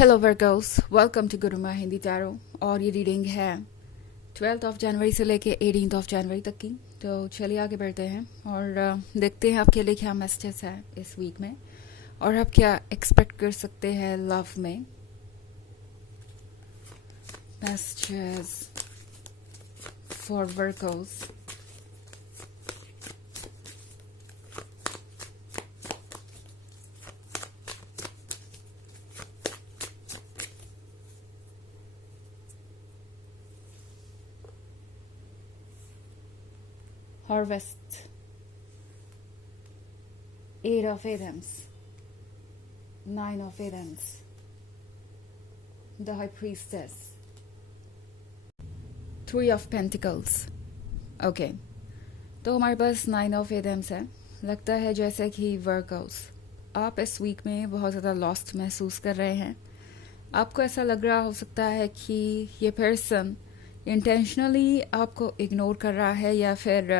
Hello virgirls, welcome to Gurumaa Hindi tarot. और ये reading है 12 जनवरी से लेके 18 जनवरी तक की। तो चलिए आगे बढ़ते हैं और देखते हैं आपके लिए क्या मैसेजेस है इस वीक में और आप क्या एक्सपेक्ट कर सकते हैं लव में। Messages for virgirls. Harvest, Eight of Adams, Nine of Adams, the High Priestess, Three of Pentacles. Okay, तो हमारे पास Nine of Adams है। लगता है जैसे कि वर्कआउट्स आप इस वीक में बहुत ज़्यादा लॉस्ट महसूस कर रहे हैं। आपको ऐसा लग रहा हो सकता है कि ये पर्सन इंटेंशनली आपको इग्नोर कर रहा है या फिर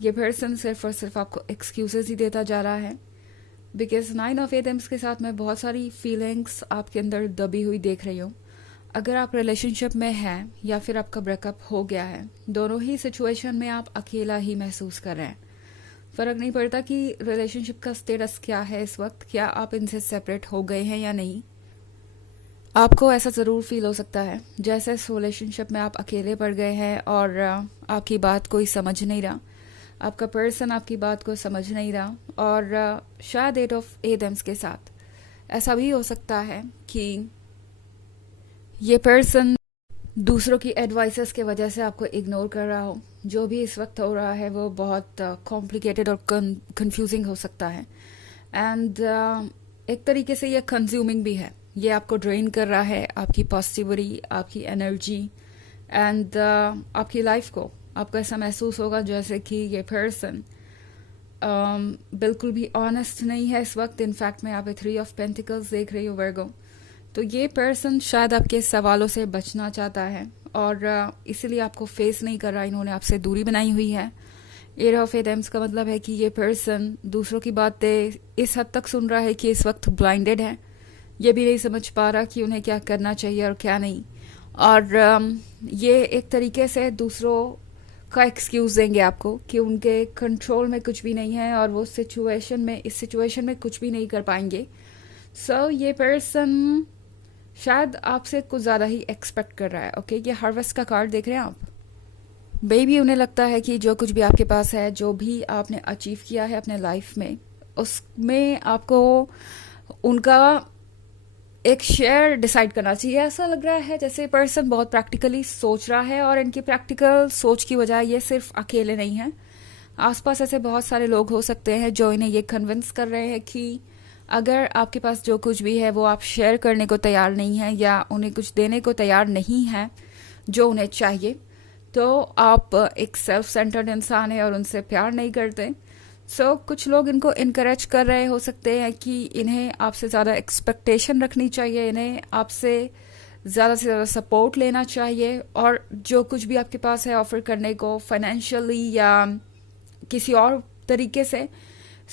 ये पर्सन सिर्फ और सिर्फ आपको एक्सक्यूजेस ही देता जा रहा है। बिकॉज नाइन ऑफ एडम्स के साथ मैं बहुत सारी फीलिंग्स आपके अंदर दबी हुई देख रही हूँ। अगर आप रिलेशनशिप में हैं या फिर आपका ब्रेकअप हो गया है, दोनों ही सिचुएशन में आप अकेला ही महसूस कर रहे हैं। फ़र्क नहीं पड़ता कि रिलेशनशिप का स्टेटस क्या है इस वक्त, क्या आप इनसे सेपरेट हो गए हैं या नहीं। आपको ऐसा ज़रूर फील हो सकता है जैसे इस रिलेशनशिप में आप अकेले पड़ गए हैं और आपकी बात कोई समझ नहीं रहा, आपका पर्सन आपकी बात को समझ नहीं रहा। और शायद एट ऑफ एडम्स के साथ ऐसा भी हो सकता है कि ये पर्सन दूसरों की एडवाइसेस के वजह से आपको इग्नोर कर रहा हो। जो भी इस वक्त हो रहा है वो बहुत कॉम्प्लिकेटेड और कंफ्यूजिंग हो सकता है। एंड एक तरीके से ये कंज्यूमिंग भी है। ये आपको ड्रेन कर रहा है, आपकी पॉजिटिविटी, आपकी एनर्जी एंड आपकी लाइफ को। आपको ऐसा महसूस होगा जैसे कि ये पर्सन बिल्कुल भी ऑनेस्ट नहीं है इस वक्त। इनफैक्ट मैं यहाँ पे थ्री ऑफ पेंटिकल्स देख रही हूँ वर्गो। तो ये पर्सन शायद आपके सवालों से बचना चाहता है और इसीलिए आपको फेस नहीं कर रहा। इन्होंने आपसे दूरी बनाई हुई है। एट ऑफ एडम्स का मतलब है कि ये पर्सन दूसरों की बातें इस हद तक सुन रहा है कि इस वक्त ब्लाइंडेड है। ये भी नहीं समझ पा रहा कि उन्हें क्या करना चाहिए और क्या नहीं। और ये एक तरीके से दूसरों का एक्सक्यूज देंगे आपको कि उनके कंट्रोल में कुछ भी नहीं है और वो इस सिचुएशन में कुछ भी नहीं कर पाएंगे। सो ये पर्सन शायद आपसे कुछ ज़्यादा ही एक्सपेक्ट कर रहा है। ओके, ये हार्वेस्ट का कार्ड देख रहे हैं आप। बेबी उन्हें लगता है कि जो कुछ भी आपके पास है, जो भी आपने अचीव किया है अपने लाइफ में, उसमें आपको उनका एक शेयर डिसाइड करना चाहिए। ऐसा लग रहा है जैसे पर्सन बहुत प्रैक्टिकली सोच रहा है और इनकी प्रैक्टिकल सोच की वजह ये सिर्फ अकेले नहीं है। आसपास ऐसे बहुत सारे लोग हो सकते हैं जो इन्हें ये कन्विंस कर रहे हैं कि अगर आपके पास जो कुछ भी है वो आप शेयर करने को तैयार नहीं है या उन्हें कुछ देने को तैयार नहीं है जो उन्हें चाहिए, तो आप एक सेल्फ सेंटर्ड इंसान है और उनसे प्यार नहीं करते। कुछ लोग इनको इनकरेज कर रहे हो सकते हैं कि इन्हें आपसे ज़्यादा एक्सपेक्टेशन रखनी चाहिए, इन्हें आपसे ज़्यादा से ज़्यादा सपोर्ट लेना चाहिए और जो कुछ भी आपके पास है ऑफर करने को फाइनेंशियली या किसी और तरीके से।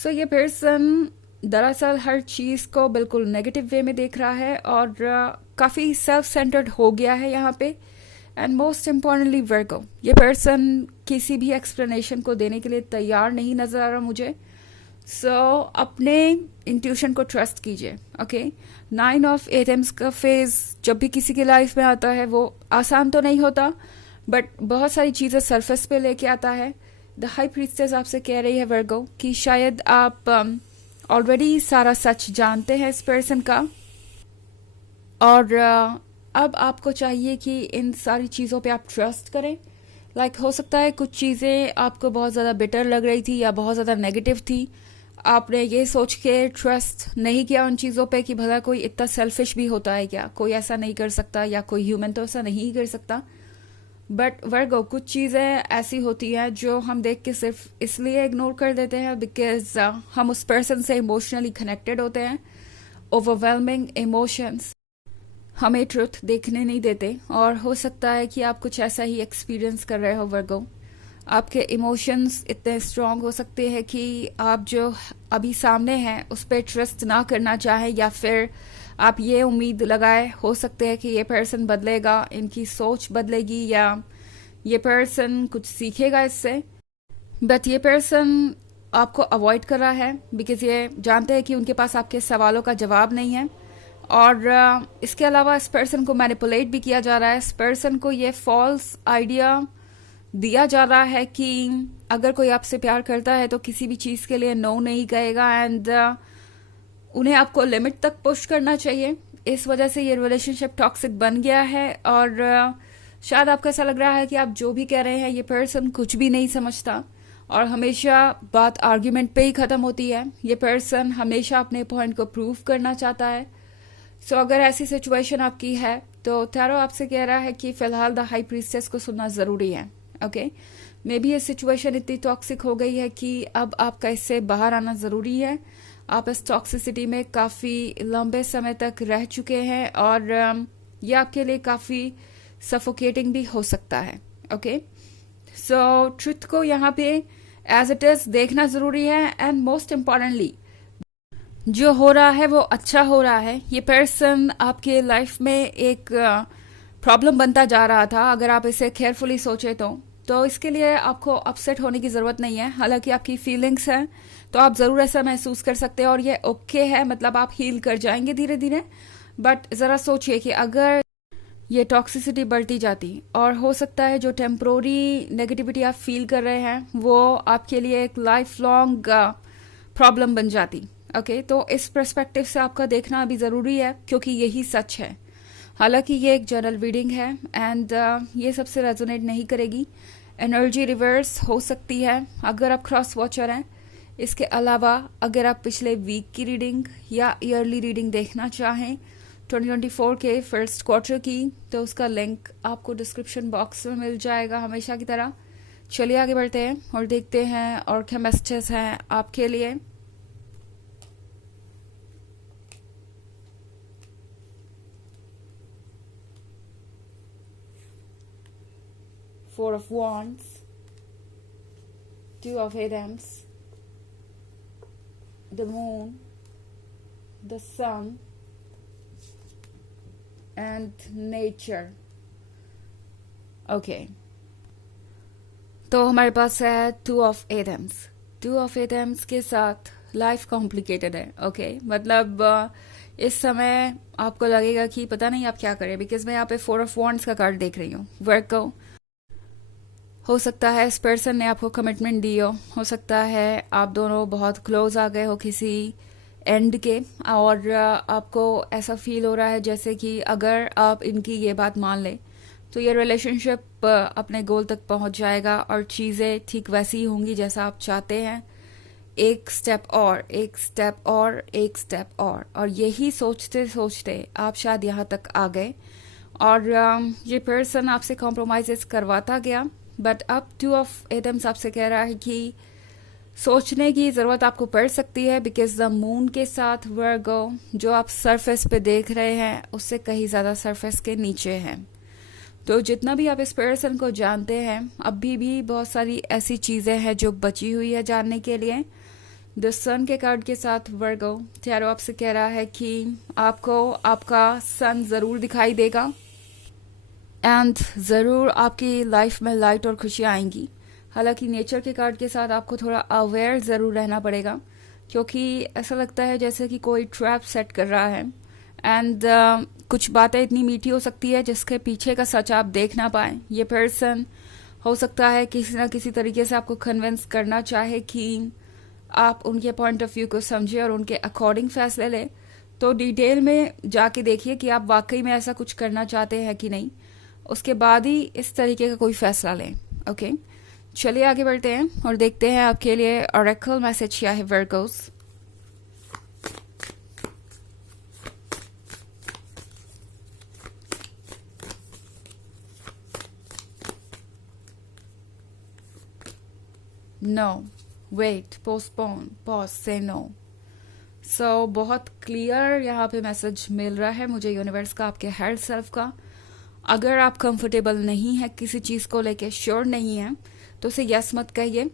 ये पर्सन दरअसल हर चीज़ को बिल्कुल नेगेटिव वे में देख रहा है और काफ़ी सेल्फ सेंटर्ड हो गया है यहाँ पे। एंड मोस्ट इम्पॉर्टेंटली वर्गो, ये पर्सन किसी भी एक्सप्लेनेशन को देने के लिए तैयार नहीं नजर आ रहा मुझे। अपने इंट्यूशन को ट्रस्ट कीजिए। ओके, नाइन ऑफ एटम्स का फेज जब भी किसी की लाइफ में आता है वो आसान तो नहीं होता, बट बहुत सारी चीज़ें सरफेस पे लेके आता है। द हाई प्रीस्टेस आपसे कह रही है वर्गो कि शायद आप ऑलरेडी सारा सच जानते हैं इस पर्सन का और अब आपको चाहिए कि इन सारी चीज़ों पे आप ट्रस्ट करें। हो सकता है कुछ चीज़ें आपको बहुत ज़्यादा बिटर लग रही थी या बहुत ज़्यादा नेगेटिव थी। आपने ये सोच के ट्रस्ट नहीं किया उन चीज़ों पे कि भला कोई इतना सेल्फिश भी होता है क्या, कोई ऐसा नहीं कर सकता या कोई ह्यूमन तो ऐसा नहीं कर सकता। बट वर्गो, कुछ चीज़ें ऐसी होती हैं जो हम देख के सिर्फ इसलिए इग्नोर कर देते हैं बिकॉज हम उस पर्सन से इमोशनली कनेक्टेड होते हैं। ओवरवेलमिंग इमोशंस हमें ट्रुथ देखने नहीं देते और हो सकता है कि आप कुछ ऐसा ही एक्सपीरियंस कर रहे हो वर्गो। आपके इमोशंस इतने स्ट्रांग हो सकते हैं कि आप जो अभी सामने हैं उस पर ट्रस्ट ना करना चाहें या फिर आप ये उम्मीद लगाए हो सकते हैं कि ये पर्सन बदलेगा, इनकी सोच बदलेगी या ये पर्सन कुछ सीखेगा इससे, बट ये पर्सन आपको अवॉइड कर रहा है बिकॉज ये जानते हैं कि उनके पास आपके सवालों का जवाब नहीं है। और इसके अलावा इस पर्सन को मैनिपुलेट भी किया जा रहा है। इस पर्सन को ये फॉल्स आइडिया दिया जा रहा है कि अगर कोई आपसे प्यार करता है तो किसी भी चीज़ के लिए नो नहीं कहेगा एंड उन्हें आपको लिमिट तक पुश करना चाहिए। इस वजह से ये रिलेशनशिप टॉक्सिक बन गया है और शायद आपको ऐसा लग रहा है कि आप जो भी कह रहे हैं ये पर्सन कुछ भी नहीं समझता और हमेशा बात आर्ग्यूमेंट पे ही ख़त्म होती है। ये पर्सन हमेशा अपने पॉइंट को प्रूव करना चाहता है। सो अगर ऐसी सिचुएशन आपकी है तो टैरो आपसे कह रहा है कि फिलहाल द हाई प्रीस्टेस को सुनना ज़रूरी है। ओके, मे बी ये सिचुएशन इतनी टॉक्सिक हो गई है कि अब आपका इससे बाहर आना ज़रूरी है। आप इस टॉक्सिसिटी में काफ़ी लंबे समय तक रह चुके हैं और ये आपके लिए काफ़ी सफोकेटिंग भी हो सकता है। ओके, सो ट्रुथ को यहाँ पे एज इट इज़ देखना ज़रूरी है एंड मोस्ट इम्पॉर्टेंटली जो हो रहा है वो अच्छा हो रहा है। ये पर्सन आपके लाइफ में एक प्रॉब्लम बनता जा रहा था। अगर आप इसे केयरफुली सोचे तो इसके लिए आपको अपसेट होने की ज़रूरत नहीं है। हालांकि आपकी फीलिंग्स हैं तो आप ज़रूर ऐसा महसूस कर सकते हैं और ये ओके है, मतलब आप हील कर जाएंगे धीरे धीरे। बट ज़रा सोचिए कि अगर ये टॉक्सिसिटी बढ़ती जाती और हो सकता है जो टेम्प्रोरी नेगेटिविटी आप फील कर रहे हैं वो आपके लिए एक लाइफ लॉन्ग प्रॉब्लम बन जाती। ओके, तो इस पर्सपेक्टिव से आपका देखना अभी ज़रूरी है क्योंकि यही सच है। हालांकि ये एक जनरल रीडिंग है एंड ये सबसे रेजोनेट नहीं करेगी। एनर्जी रिवर्स हो सकती है अगर आप क्रॉस वॉचर हैं। इसके अलावा अगर आप पिछले वीक की रीडिंग या ईयरली रीडिंग देखना चाहें 2024 के फर्स्ट क्वार्टर की, तो उसका लिंक आपको डिस्क्रिप्शन बॉक्स में मिल जाएगा हमेशा की तरह। चलिए आगे बढ़ते हैं और देखते हैं और क्या मैसेजेस हैं आपके लिए। Four of Wands, Two of Wands, the Moon, the Sun, and Nature. Okay. तो हमारे पास है two of Adams. Two of Adams के साथ लाइफ कॉम्प्लिकेटेड है। ओके, मतलब इस समय आपको लगेगा कि पता नहीं आप क्या करें, बिकॉज मैं यहाँ पे फोर ऑफ वॉन्ड्स का कार्ड देख रही हूँ। वर्क हो सकता है इस पर्सन ने आपको कमिटमेंट दी हो सकता है आप दोनों बहुत क्लोज आ गए हो किसी एंड के और आपको ऐसा फील हो रहा है जैसे कि अगर आप इनकी ये बात मान लें तो ये रिलेशनशिप अपने गोल तक पहुंच जाएगा और चीज़ें ठीक वैसी ही होंगी जैसा आप चाहते हैं। एक स्टेप और एक स्टेप और एक स्टेप और यही सोचते सोचते आप शायद यहाँ तक आ गए और ये पर्सन आपसे कॉम्प्रोमाइज़ करवाता गया। बट अब टू ऑफ एटम्स आपसे कह रहा है कि सोचने की ज़रूरत आपको पड़ सकती है बिकॉज द मून के साथ वर्गो जो आप सरफेस पे देख रहे हैं उससे कहीं ज़्यादा सरफेस के नीचे हैं। तो जितना भी आप इस पर्सन को जानते हैं अभी भी बहुत सारी ऐसी चीज़ें हैं जो बची हुई है जानने के लिए। द सन के कार्ड के साथ वर्गो टैरो आपसे कह रहा है कि आपको आपका सन ज़रूर दिखाई देगा एंड ज़रूर आपकी लाइफ में लाइट और खुशियाँ आएंगी। हालांकि नेचर के कार्ड के साथ आपको थोड़ा अवेयर ज़रूर रहना पड़ेगा क्योंकि ऐसा लगता है जैसे कि कोई ट्रैप सेट कर रहा है एंड कुछ बातें इतनी मीठी हो सकती है जिसके पीछे का सच आप देख ना पाएँ। ये पर्सन हो सकता है किसी ना किसी तरीके से आपको कन्विंस करना चाहे कि आप उनके पॉइंट ऑफ व्यू को समझें और उनके अकॉर्डिंग फैसले लें। तो डिटेल में जाके देखिए कि आप वाकई में ऐसा कुछ करना चाहते हैं कि नहीं, उसके बाद ही इस तरीके का कोई फैसला लें। ओके, चलिए आगे बढ़ते हैं और देखते हैं आपके लिए ऑरेकल मैसेज क्या है वर्गोस। No, wait, postpone, pause, say no. So बहुत क्लियर यहाँ पे मैसेज मिल रहा है मुझे यूनिवर्स का, आपके हायर सेल्फ का। अगर आप कंफर्टेबल नहीं है किसी चीज़ को लेके, श्योर नहीं है, तो उसे यस मत कहिए।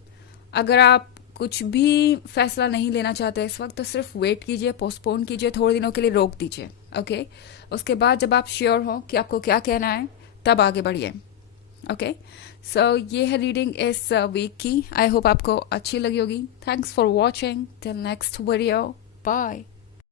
अगर आप कुछ भी फैसला नहीं लेना चाहते इस वक्त तो सिर्फ वेट कीजिए, पोस्टपोन कीजिए, थोड़े दिनों के लिए रोक दीजिए। ओके, उसके बाद जब आप श्योर हो कि आपको क्या कहना है, तब आगे बढ़िए। ओके, सो ये है रीडिंग इस वीक की। आई होप आपको अच्छी लगी होगी। Thanks for watching, till next video, bye.